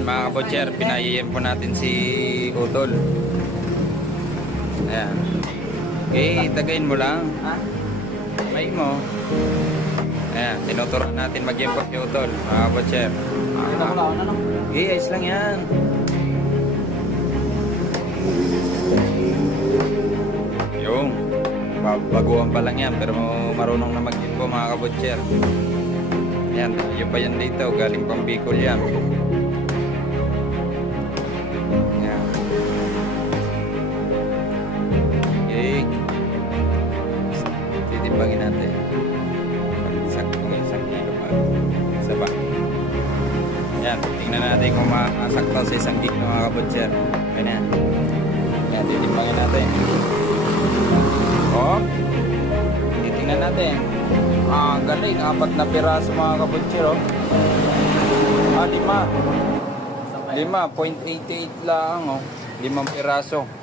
Ayan mga kabutcher, pinaiyan po natin si Utol. Ayan. Okay, tagayin mo lang. May mo. Ayan, tinuturuan natin mag-import si Utol, mga kabutcher. Okay, ayos lang yan. Yung, baguhan pa lang yan, pero marunong na mag-import mga kabutcher. Ayan, yun pa yan dito, galing pang Bicol yan. Ayan. Okay. Titimbangin natin. Isang kilo pa. Isa pa. Ayan, tingnan natin kung makasakto sa isang kilo mga kabutcher. Ayan. Ayan, titimbangin natin. Oh. Titingnan natin. Ang galing, 4 na piraso mga kabutcher, oh. 5. 5, 0.88 lang, oh. 5 piraso.